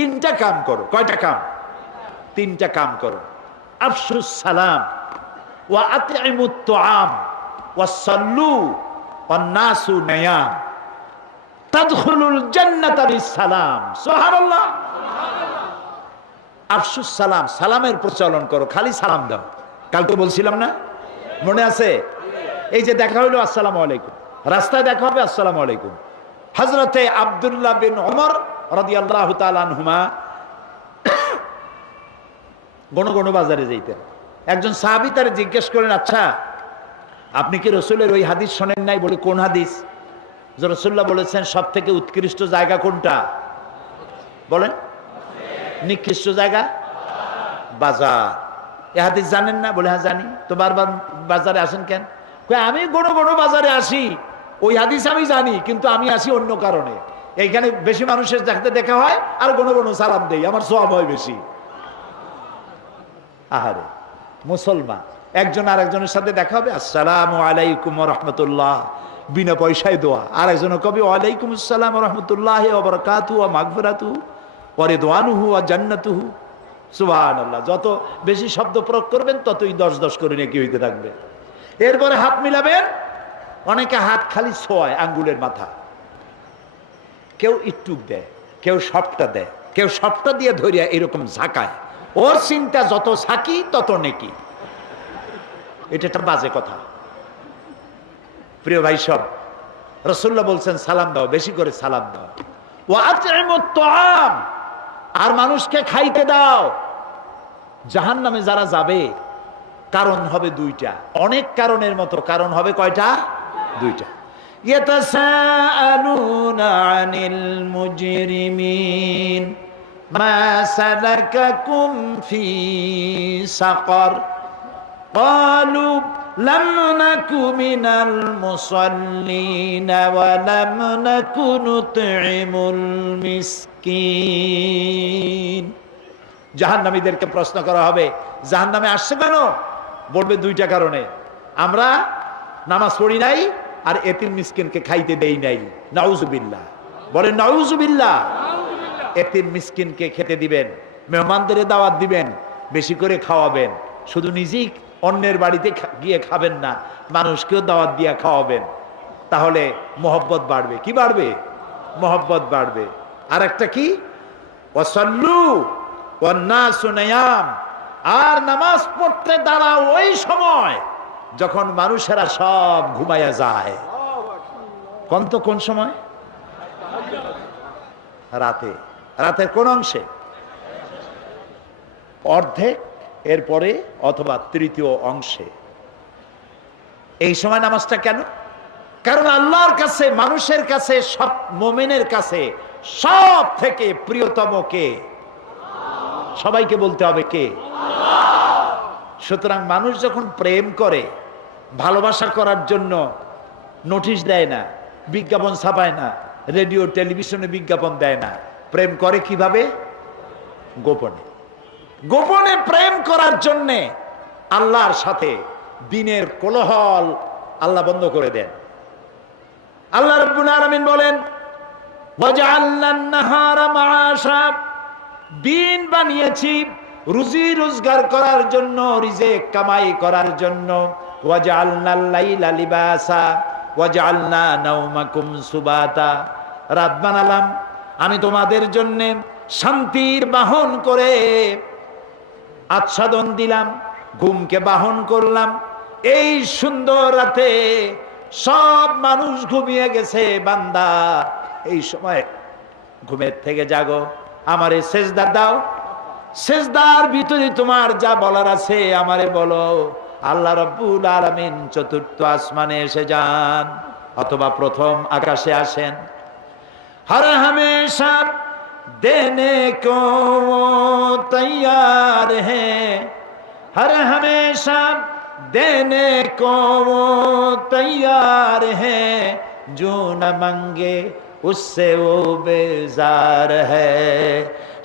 তিনটা কাম করো। কয়টা কাম? তিনটা কাম করো। আফশুস সালাম ওয়া আতইমুত তুআম ওয়া সাল্লু ওয়ান নাসু নিয়াম তাদখুলুল জান্নাতা বিসসালাম। সুবহানাল্লাহ। আফশুস সালাম, সালামের প্রচলন করো, খালি সালাম দাও। কালকে বলছিলাম না, মনে আছে? এই যে দেখা হইলো আসসালামু আলাইকুম, রাস্তায় দেখা হবে আসসালামু আলাইকুম। হযরতে আব্দুল্লাহ বিন ওমর রাদিয়াল্লাহু তাআলা আনহুমা গণ বাজারে যাইতেন। একজন সাহাবী তারে জিজ্ঞেস করেন, আচ্ছা আপনি কি রাসূলের ওই হাদিস শোনেন নাই? বলে কোন হাদিস? যে রাসূলুল্লাহ বলেছেন সব থেকে উৎকৃষ্ট জায়গা কোনটা? বলেন। নিকৃষ্ট জায়গা বাজার। এই হাদিস জানেন না? বলে হ্যাঁ জানি। তো বারবার বাজারে আসেন কেন? আমি গণ বাজারে আসি, ওই হাদিস আমি জানি, কিন্তু আমি আসি অন্য কারণে। এইখানে বেশি মানুষের সাথে দেখা হয় আর গণ সালাম দেই, আমার সওয়াব হয় বেশি। আহারে মুসলমান, একজন আর একজনের সাথে দেখা হবে আসসালামু আলাইকুম ওয়া রাহমাতুল্লাহ, বিনা পয়সায় দোয়া। আর একজন কবি ওয়ালাইকুম আসসালাম ওয়া রাহমাতুল্লাহি ওয়া বারাকাতুহু ওয়া মাগফিরাতুহু ওয়া রিদওয়ানুহু ওয়া জান্নাতুহু। সুবহানাল্লাহ। যত বেশি শব্দ প্রয়োগ করবেন ততই 10 করে নেকি হইতে থাকবে। এরপরে হাত মিলাবেন। অনেকে হাত খালি ছোঁয় আঙ্গুলের মাথা, কেউ একটু দেয়, কেউ সবটা দেয়, কেউ সবটা দিয়ে ধরিয়া এরকম ঝাঁকায়। ওর চিন্তা যত ছাকি তত নেকি। এটা একটা বাজে কথা। প্রিয় ভাই সব, রাসূলুল্লাহ বলছেন সালাম দাও, বেশি করে সালাম দাও। ওয়া আতইমুত তুআম, আর মানুষকে খাইতে দাও। জাহান্নামে যারা যাবে কারণ হবে দুইটা, অনেক কারণের মতো কারণ হবে কয়টা? দুইটা। ইয়াতাসাআলুনা আনিল মুজরিমিন মা সালাকাকুম ফি সাকার ক্বালু লাম নাকু মিনাল মুসাল্লিন ওয়া লাম নাকু নুতঈমুল মিসকিন। জাহান্নামীদেরকে প্রশ্ন করা হবে, জাহান্নামে আসছে কেন? বলবে দুইটা কারণে, আমরা নামাজ পড়ি নাই আর এতিম মিসকিনকে খাইতে দেই নাই। নাউজুবিল্লাহ। বলেন নাউজুবিল্লাহ। এতিম মিসকিনকে খেতে দিবেন, মেহমানদের দাওয়াত দিবেন, বেশি করে খাওয়াবেন। শুধু নিজেই অন্যের বাড়িতে গিয়ে খাবেন না, মানুষকেও দাওয়াত দিয়ে খাওয়াবেন। তাহলে মহব্বত বাড়বে। কি বাড়বে? মহব্বত বাড়বে। আর একটা কি? ওয়াসাল্লু ওয়ান নাসু নিয়াম, আর নামাজ পড়তে দাঁড়াও ওই সময় যখন মানুষেরা সব ঘুমাইয়া যায়। কোন সময়? রাতে। রাতের কোন অংশে? অর্ধেক, এরপরে অথবা তৃতীয় অংশে। এই সময় নামাজটা কেন? কারণ আল্লাহর কাছে, মানুষের কাছে, সব মুমিনের কাছে সব থেকে প্রিয়তম কে? সবাইকে বলতে হবে কে? সুতরাং মানুষ যখন প্রেম করে, ভালোবাসা করার জন্য নোটিশ দেয় না, বিজ্ঞাপন ছাপায় না, রেডিও টেলিভিশনে বিজ্ঞাপন দেয় না। প্রেম করে কিভাবে? গোপনে। গোপনে প্রেম করার জন্যে আল্লাহর সাথে দিনের কোলাহল আল্লাহ বন্ধ করে দেন। আল্লাহ রাব্বুল আলামিন বলেন, ওয়াজআলনান নাহারা মাআশা, দিন বানিয়েছি রুজি রোজগার করার জন্য, রিজিক কামাই করার জন্য। ওয়াজআলনাল লাইলা লিবাসা ওয়াজআলনা নাওমাকুম সুবাতা, রাত বানালাম আমি তোমাদের জন্য শান্তির বাহন করে, আচ্ছাদন দিলাম, ঘুমকে বাহন করলাম। এই সুন্দর রাতে সব মানুষ ঘুমিয়ে গেছে, বান্দা এই সময় ঘুমের থেকে জাগো, আমারে সেজদা দাও, সেজদার ভিতরে তোমার যা বলার আছে আমারে বলো। আল্লাহ রাব্বুল আলামিন চতুর্থ আসমানে এসে যান অথবা প্রথম আকাশে আসেন। हर हमेशा देने को वो तैयार है, हर हमेशा देने को वो तैयार है, जो न मांगे उससे वो बेजार है।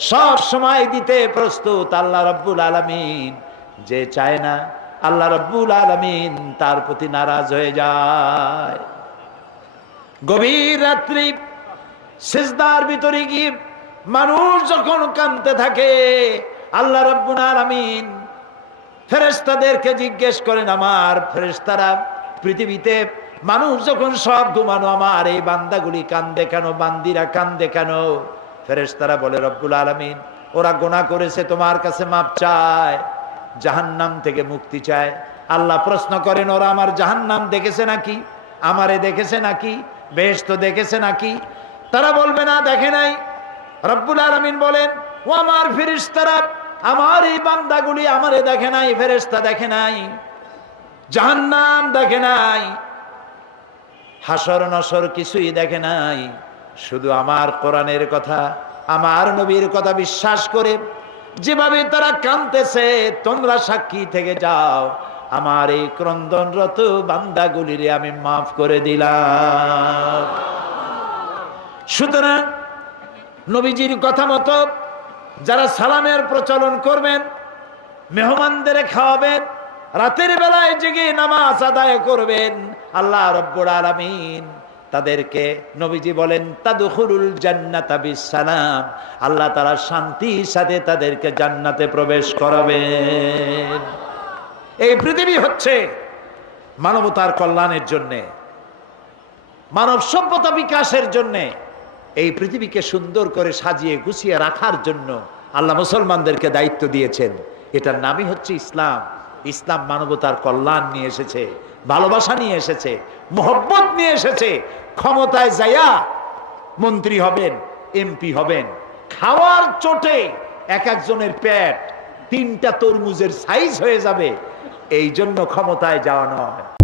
सब समय দিতে প্রস্তুত আল্লাহ রাব্বুল আলামিন। যে চায় না আল্লাহ রাব্বুল আলামিন তার প্রতি নারাজ হয়ে যায়। গভীর রাত্রি সিজদার ভিতরে গিয়ে মানুষ যখন কাঁদতে থাকে, আল্লাহ রাব্বুল আলামিন ফেরেশতাদেরকে জিজ্ঞেস করেন, আমার ফেরেশতারা পৃথিবীতে মানুষ যখন সব ঘুমানো, আমার এই বান্দাগুলি কান্দে কেন, বান্দিরা কান্দে কেন? ফেরেশতারা বলে, রব্বুল আলামিন ওরা গুনাহ করেছে, তোমার কাছে মাপ চায়, জাহান্নাম থেকে মুক্তি চায়। আল্লাহ প্রশ্ন করেন, ওরা আমার জাহান্নাম দেখেছে নাকি, আমারে দেখেছে নাকি, বেহেশত দেখেছে নাকি? তারা বলবে না, দেখে নাই। রব্বুল আলামিন বলেন, ও আমার ফেরেশতারা, আমার এই বান্দাগুলি আমারে দেখে নাই, ফেরেশতা দেখে নাই, জাহান্নাম দেখে নাই, হাসর নসর কিছুই দেখে নাই, শুধু আমার কোরআনের কথা, আমার নবীর কথা বিশ্বাস করে যেভাবে তারা কাঁদতেছে, তোমরা সাক্ষী থেকে যাও, আমার এই ক্রন্দনরত বান্দাগুলিরে আমি মাফ করে দিলাম। সুতরাং নবীজির কথা মতো যারা সালামের প্রচলন করবেন, মেহমানদের খাওয়াবেন, রাতের বেলায় জেগে নামাজ আদায় করবেন, আল্লাহ রাব্বুল আলামিন তাদেরকে, নবীজি বলেন, তাদখুলুল জান্নাতা বিসসালাম, আল্লাহ তাআলা শান্তির সাথে তাদেরকে জান্নাতে প্রবেশ করাবেন। এই পৃথিবী হচ্ছে মানবতার কল্যাণের জন্য, মানব সভ্যতা বিকাশের জন্য, এই পৃথিবীকে সুন্দর করে সাজিয়ে গুছিয়ে রাখার জন্য আল্লাহ মুসলমানদেরকে দায়িত্ব দিয়েছেন। এটার নামই হচ্ছে ইসলাম। ইসলাম মানবতার কল্যাণ নিয়ে এসেছে, ভালোবাসা নিয়ে এসেছে, মোহব্বত নিয়ে এসেছে। ক্ষমতায় যাইয়া মন্ত্রী হবেন, এমপি হবেন, খাওয়ার চোটে এক একজনের পেট 3টা তরমুজের সাইজ হয়ে যাবে, এই জন্য ক্ষমতায় যাওয়া নয়।